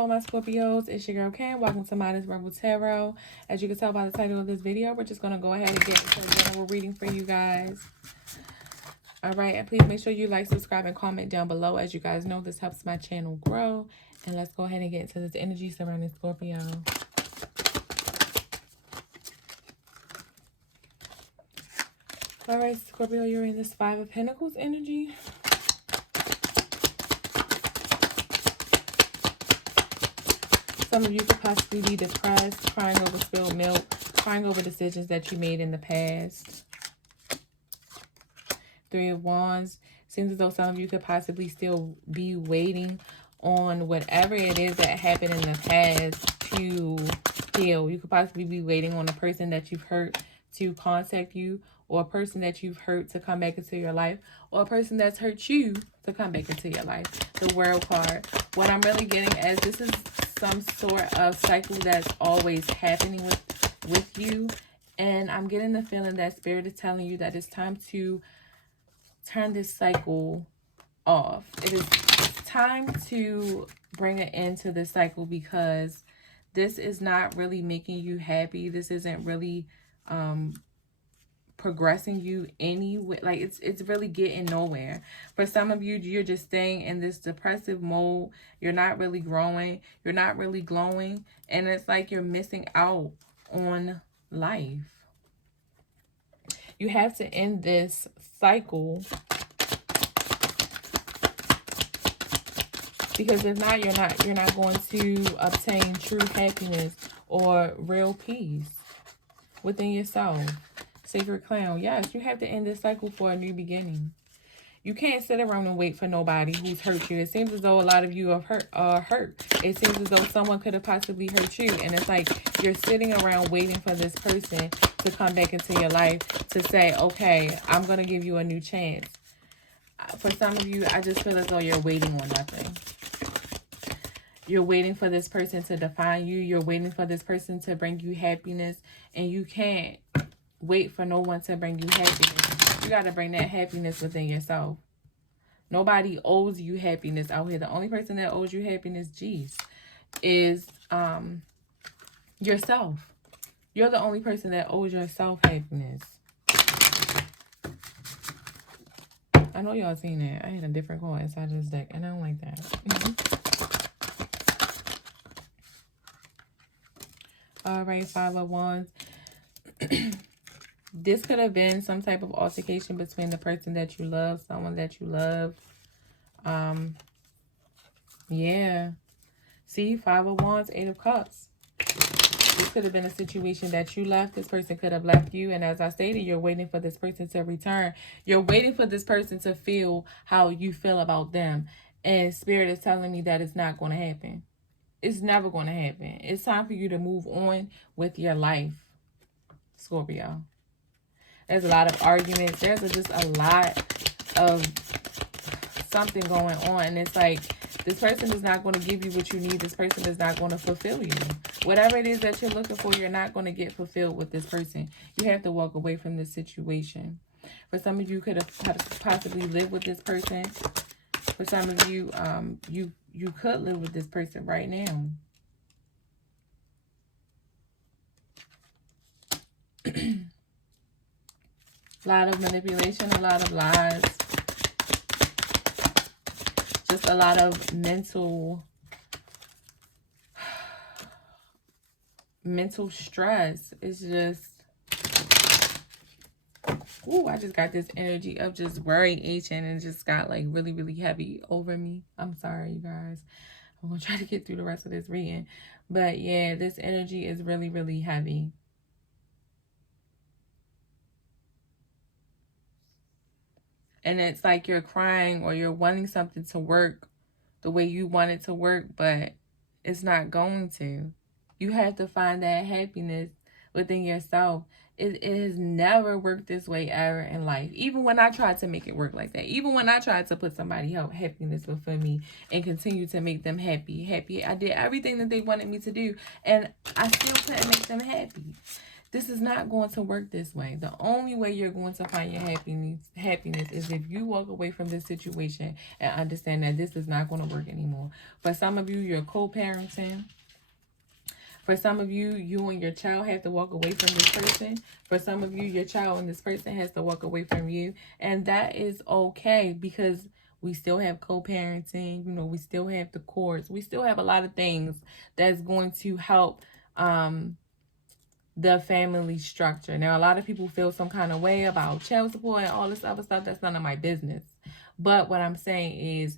Hello, my Scorpios. It's your girl, Kim. Welcome to Modest Rebel Tarot. As you can tell by the title of this video, we're just going to go ahead and get into a general reading for you guys. All right, and please make sure you like, subscribe, and comment down below. As you guys know, this helps my channel grow. And let's go ahead and get into this energy surrounding Scorpio. All right, Scorpio, you're in this Five of Pentacles energy. Some of you could possibly be depressed, crying over spilled milk, crying over decisions that you made in the past. Three of Wands. Seems as though some of you could possibly still be waiting on whatever it is that happened in the past to heal. You could possibly be waiting on a person that you've hurt to contact you, or a person that you've hurt to come back into your life, or a person that's hurt you to come back into your life. The World card. What I'm really getting as this is some sort of cycle that's always happening with you. And I'm getting the feeling that Spirit is telling you that it's time to turn this cycle off. It is time to bring an end to this cycle, because this is not really making you happy. This isn't really progressing you anyway. Like it's really getting nowhere. For some of you, you're just staying in this depressive mode. You're not really growing. You're not really glowing. And it's like you're missing out on life. You have to end this cycle, because if not, you're not going to obtain true happiness or real peace within yourself. Sacred Clown. Yes, you have to end this cycle for a new beginning. You can't sit around and wait for nobody who's hurt you. It seems as though a lot of you are hurt. It seems as though someone could have possibly hurt you. And it's like you're sitting around waiting for this person to come back into your life to say, okay, I'm going to give you a new chance. For some of you, I just feel as though you're waiting on nothing. You're waiting for this person to define you. You're waiting for this person to bring you happiness. And you can't wait for no one to bring you happiness. You got to bring that happiness within yourself. Nobody owes you happiness out here. The only person that owes you happiness, geez, is yourself. You're the only person that owes yourself happiness. I know y'all seen that. I had a different card inside this deck, and I don't like that. All right, Five of Wands. This could have been some type of altercation between the person that you love, someone that you love. Yeah. See, Five of Wands, Eight of Cups. This could have been a situation that you left. This person could have left you. And as I stated, you're waiting for this person to return. You're waiting for this person to feel how you feel about them. And Spirit is telling me that it's not going to happen. It's never going to happen. It's time for you to move on with your life, Scorpio. There's a lot of arguments. There's just a lot of something going on. And it's like, this person is not going to give you what you need. This person is not going to fulfill you. Whatever it is that you're looking for, you're not going to get fulfilled with this person. You have to walk away from this situation. For some of you, could have possibly lived with this person. For some of you, you could live with this person right now. A lot of manipulation, a lot of lies. Just a lot of mental stress. It's just, ooh, I just got this energy of just worry, aching, and just got like really, really heavy over me. I'm sorry, you guys. I'm going to try to get through the rest of this reading. But yeah, this energy is really, really heavy. And it's like you're crying, or you're wanting something to work the way you want it to work, but it's not going to. You have to find that happiness within yourself. It has never worked this way ever in life. Even when I tried to make it work like that. Even when I tried to put somebody else happiness within me and continue to make them happy. I did everything that they wanted me to do, and I still couldn't make them happy. This is not going to work this way. The only way you're going to find your happiness is if you walk away from this situation and understand that this is not going to work anymore. For some of you, you're co-parenting. For some of you, you and your child have to walk away from this person. For some of you, your child and this person has to walk away from you. And that is okay, because we still have co-parenting. You know, we still have the courts. We still have a lot of things that's going to help the family structure. Now, a lot of people feel some kind of way about child support and all this other stuff. That's none of my business. But what I'm saying is,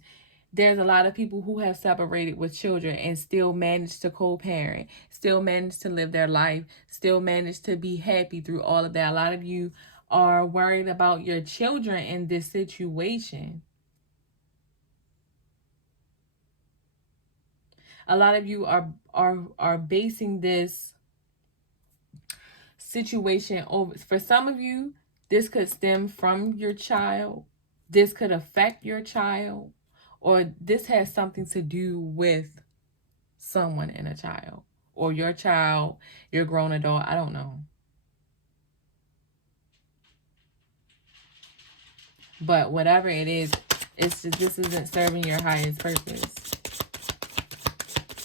there's a lot of people who have separated with children and still manage to co-parent, still manage to live their life, still manage to be happy through all of that. A lot of you are worried about your children in this situation. A lot of you are basing this situation over. For some of you, this could stem from your child. This could affect your child. Or this has something to do with someone and a child. Or your child, your grown adult. I don't know. But whatever it is, it's just, this isn't serving your highest purpose.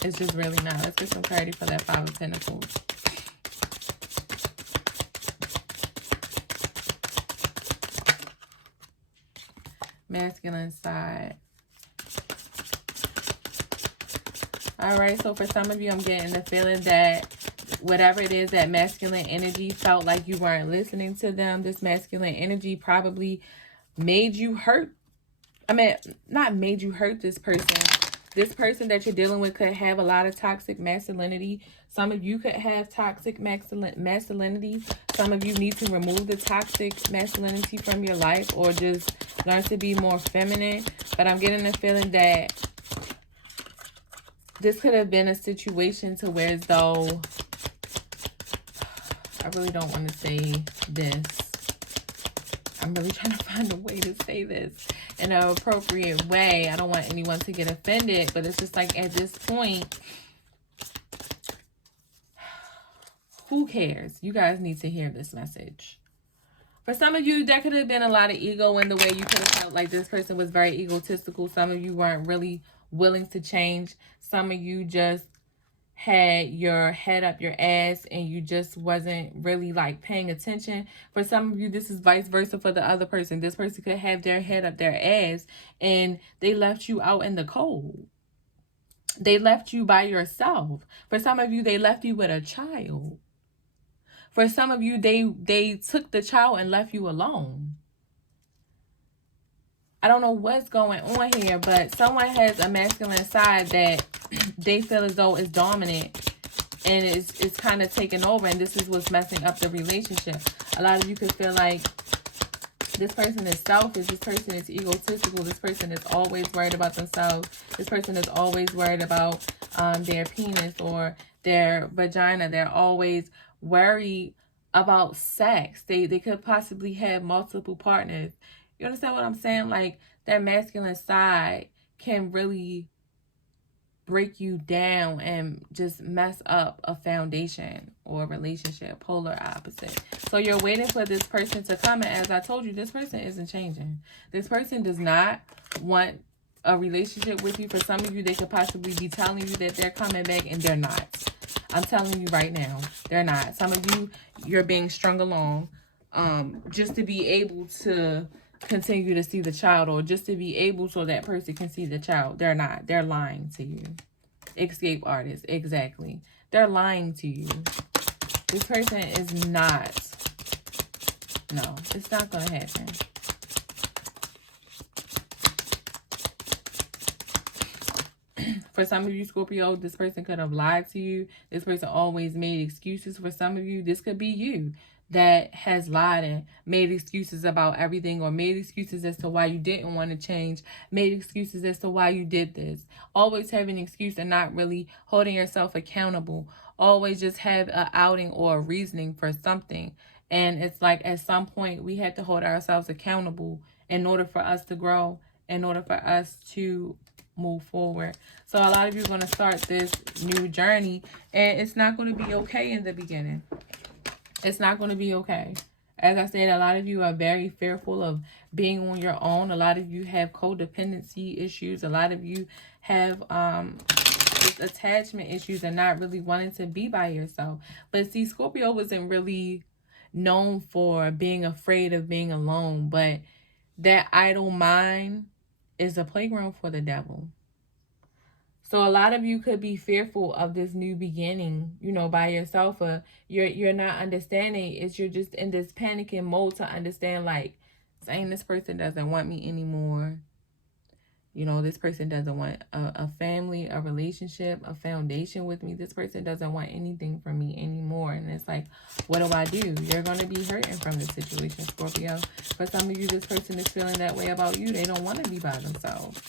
It's just really not. Let's get some clarity for that Five of Pentacles. Masculine side. Alright, so for some of you, I'm getting the feeling that whatever it is, that masculine energy felt like you weren't listening to them. This masculine energy probably made you hurt. I mean, not made you hurt this person. This person that you're dealing with could have a lot of toxic masculinity. Some of you could have toxic masculinity. Some of you need to remove the toxic masculinity from your life, or just learn to be more feminine. But I'm getting the feeling that this could have been a situation to where, as though, I really don't want to say this. I'm really trying to find a way to say this in an appropriate way. I don't want anyone to get offended, but it's just like, at this point, who cares? You guys need to hear this message. For some of you, there could have been a lot of ego in the way you could have felt like this person was very egotistical. Some of you weren't really willing to change. Some of you just had your head up your ass and you just wasn't really like paying attention. For some of you, this is vice versa for the other person. This person could have their head up their ass and they left you out in the cold. They left you by yourself. For some of you, they left you with a child. For some of you, they took the child and left you alone. I don't know what's going on here, but someone has a masculine side that they feel as though is dominant and it's kind of taking over, and this is what's messing up the relationship. A lot of you could feel like this person is selfish, this person is egotistical, this person is always worried about themselves, this person is always worried about their penis or their vagina. They're always worried about sex. They could possibly have multiple partners. You understand what I'm saying? Like, that masculine side can really break you down and just mess up a foundation or a relationship, polar opposite. So you're waiting for this person to come, and as I told you, this person isn't changing. This person does not want a relationship with you. For some of you, they could possibly be telling you that they're coming back, and they're not. I'm telling you right now, they're not. Some of you, you're being strung along just to be able to continue to see the child, or just to be able so that person can see the child. They're not. They're lying to you. Escape artist, exactly. They're lying to you. This person is not. No, it's not going to happen. For some of you, Scorpio, this person could have lied to you. This person always made excuses. For some of you, this could be you that has lied and made excuses about everything, or made excuses as to why you didn't want to change, made excuses as to why you did this. Always having an excuse and not really holding yourself accountable. Always just have an outing or a reasoning for something. And it's like, at some point, we have to hold ourselves accountable in order for us to grow, in order for us to move forward. So a lot of you are going to start this new journey, and it's not going to be okay in the beginning. It's not going to be okay. As I said, a lot of you are very fearful of being on your own. A lot of you have codependency issues. A lot of you have just attachment issues and not really wanting to be by yourself. But see, Scorpio wasn't really known for being afraid of being alone. But that idle mind is a playground for the devil. So a lot of you could be fearful of this new beginning, you know, by yourself. Or you're not understanding. It's you're just in this panicking mode to understand, like, saying this person doesn't want me anymore. You know, this person doesn't want a family, a relationship, a foundation with me. This person doesn't want anything from me anymore. And it's like, what do? You're going to be hurting from this situation, Scorpio. For some of you, this person is feeling that way about you. They don't want to be by themselves.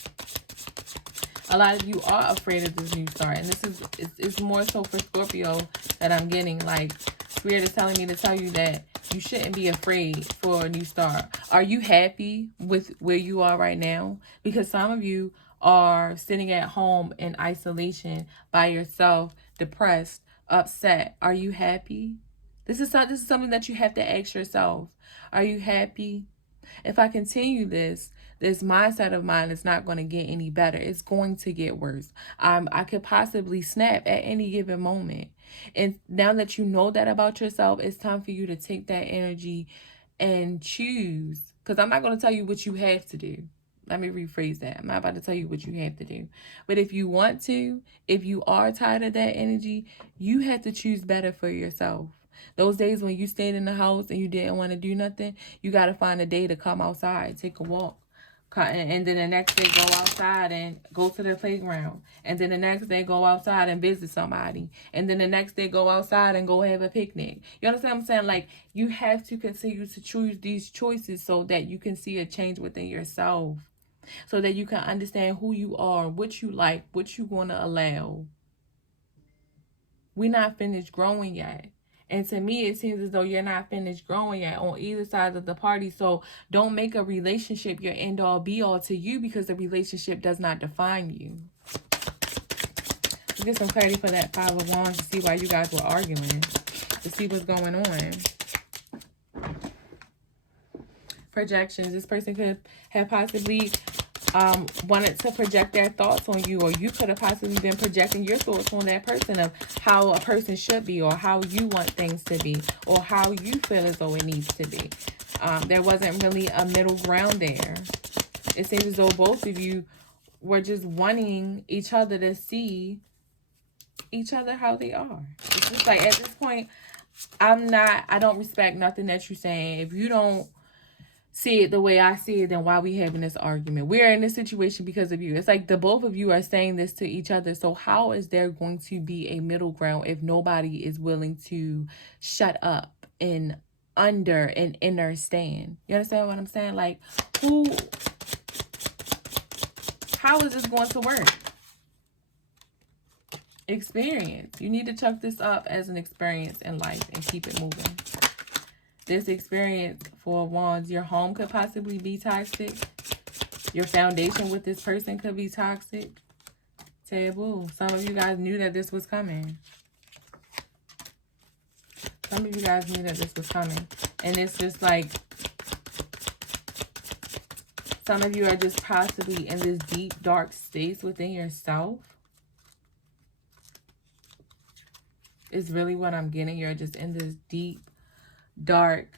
A lot of you are afraid of this new start. And this is it's more so for Scorpio that I'm getting. Like, Spirit is telling me to tell you that you shouldn't be afraid for a new start. Are you happy with where you are right now? Because some of you are sitting at home in isolation by yourself, depressed, upset. Are you happy? This is something that you have to ask yourself. Are you happy? If I continue this mindset of mine is not going to get any better. It's going to get worse. I could possibly snap at any given moment. And now that you know that about yourself, it's time for you to take that energy and choose. Because I'm not going to tell you what you have to do. Let me rephrase that. I'm not about to tell you what you have to do. But if you want to, if you are tired of that energy, you have to choose better for yourself. Those days when you stayed in the house and you didn't want to do nothing, you got to find a day to come outside, take a walk. And then the next day go outside and go to the playground. And then the next day go outside and visit somebody. And then the next day go outside and go have a picnic. You understand what I'm saying? Like, you have to continue to choose these choices so that you can see a change within yourself. So that you can understand who you are, what you like, what you want to allow. We're not finished growing yet. And to me, it seems as though you're not finished growing yet on either side of the party. So don't make a relationship your end all be all to you, because the relationship does not define you. Let's get some clarity for that Five of Wands to see why you guys were arguing. To see what's going on. Projections. This person could have possibly wanted to project their thoughts on you, or you could have possibly been projecting your thoughts on that person of how a person should be, or how you want things to be, or how you feel as though it needs to be. There wasn't really a middle ground there. It seems as though both of you were just wanting each other to see each other how they are. It's just like, at this point, I don't respect nothing that you're saying. If you don't see it the way I see it, then why are we having this argument? We're in this situation because of you. It's like the both of you are saying this to each other. So how is there going to be a middle ground if nobody is willing to shut up and under and understand? You understand what I'm saying? Like, how is this going to work? Experience. You need to chuck this up as an experience in life and keep it moving. This experience, Four of Wands, your home could possibly be toxic. Your foundation with this person could be toxic. Taboo. Some of you guys knew that this was coming. Some of you guys knew that this was coming. And it's just like, some of you are just possibly in this deep, dark space within yourself. It's really what I'm getting. You're just in this deep, dark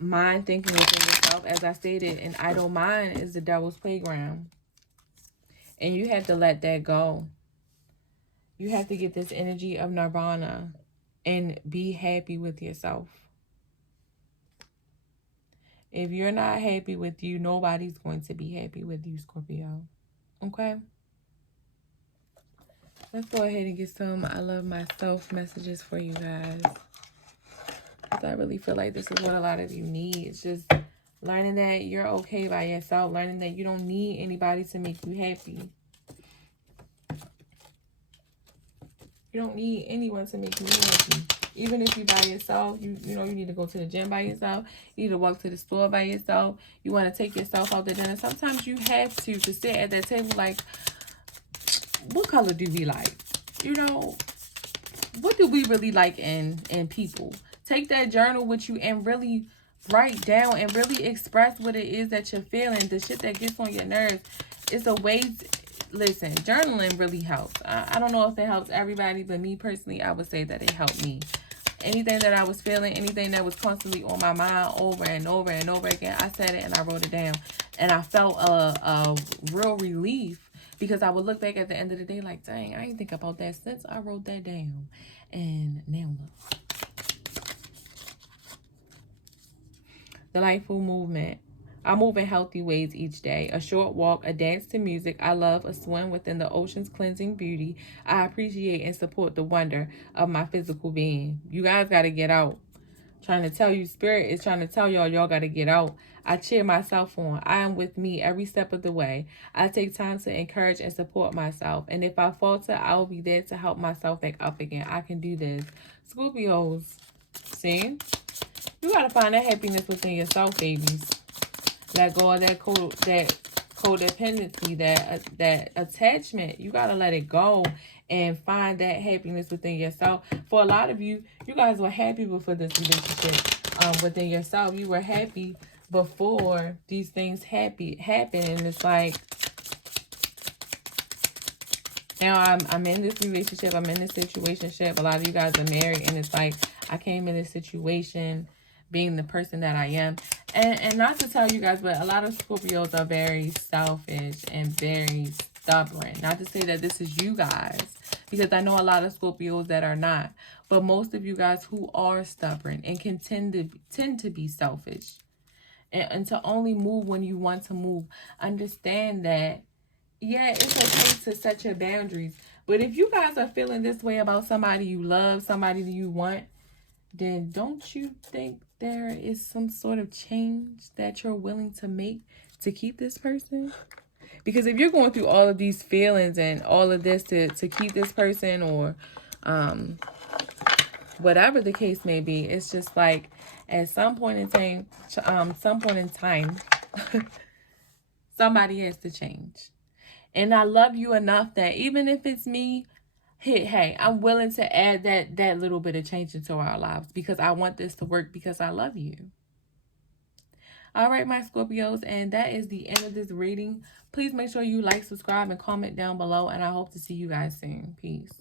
mind thinking within yourself. As I stated, an idle mind is the devil's playground. And you have to let that go. You have to get this energy of nirvana and be happy with yourself. If you're not happy with you, nobody's going to be happy with you, Scorpio. Okay? Let's go ahead and get some I love myself messages for you guys. I really feel like this is what a lot of you need. It's just learning that you're okay by yourself. Learning that you don't need anybody to make you happy. You don't need anyone to make you happy. Even if you're by yourself, you know, you need to go to the gym by yourself. You need to walk to the store by yourself. You want to take yourself out to dinner. Sometimes you have to sit at that table like, what color do we like? You know, what do we really like in people? Take that journal with you and really write down and really express what it is that you're feeling. The shit that gets on your nerves. It's a way to, listen, journaling really helps. I don't know if it helps everybody, but me personally, I would say that it helped me. Anything that I was feeling, anything that was constantly on my mind over and over and over again, I said it and I wrote it down. And I felt a real relief, because I would look back at the end of the day like, dang, I didn't think about that since I wrote that down. And now look. Delightful movement. I move in healthy ways each day. A short walk, a dance to music. I love a swim within the ocean's cleansing beauty. I appreciate and support the wonder of my physical being. You guys got to get out. Trying to tell you, Spirit is trying to tell y'all got to get out. I cheer myself on. I am with me every step of the way. I take time to encourage and support myself. And if I falter, I will be there to help myself back up again. I can do this. Scorpios, see? You got to find that happiness within yourself, babies. Let go of that codependency, that attachment. You got to let it go and find that happiness within yourself. For a lot of you, you guys were happy before this relationship within yourself. You were happy before these things happen. And it's like, now I'm in this relationship. I'm in this situationship. A lot of you guys are married. And it's like, I came in this situation being the person that I am. And not to tell you guys, but a lot of Scorpios are very selfish and very stubborn. Not to say that this is you guys, because I know a lot of Scorpios that are not. But most of you guys who are stubborn and can tend to be selfish. And to only move when you want to move. Understand that, yeah, it's okay to set your boundaries. But if you guys are feeling this way about somebody you love, somebody that you want, then don't you think there is some sort of change that you're willing to make to keep this person? Because if you're going through all of these feelings and all of this to keep this person, or whatever the case may be, it's just like at some point in time, somebody has to change. And I love you enough that even if it's me, hey, I'm willing to add that little bit of change into our lives, because I want this to work, because I love you. All right, my Scorpios, and that is the end of this reading. Please make sure you like, subscribe, and comment down below, and I hope to see you guys soon. Peace.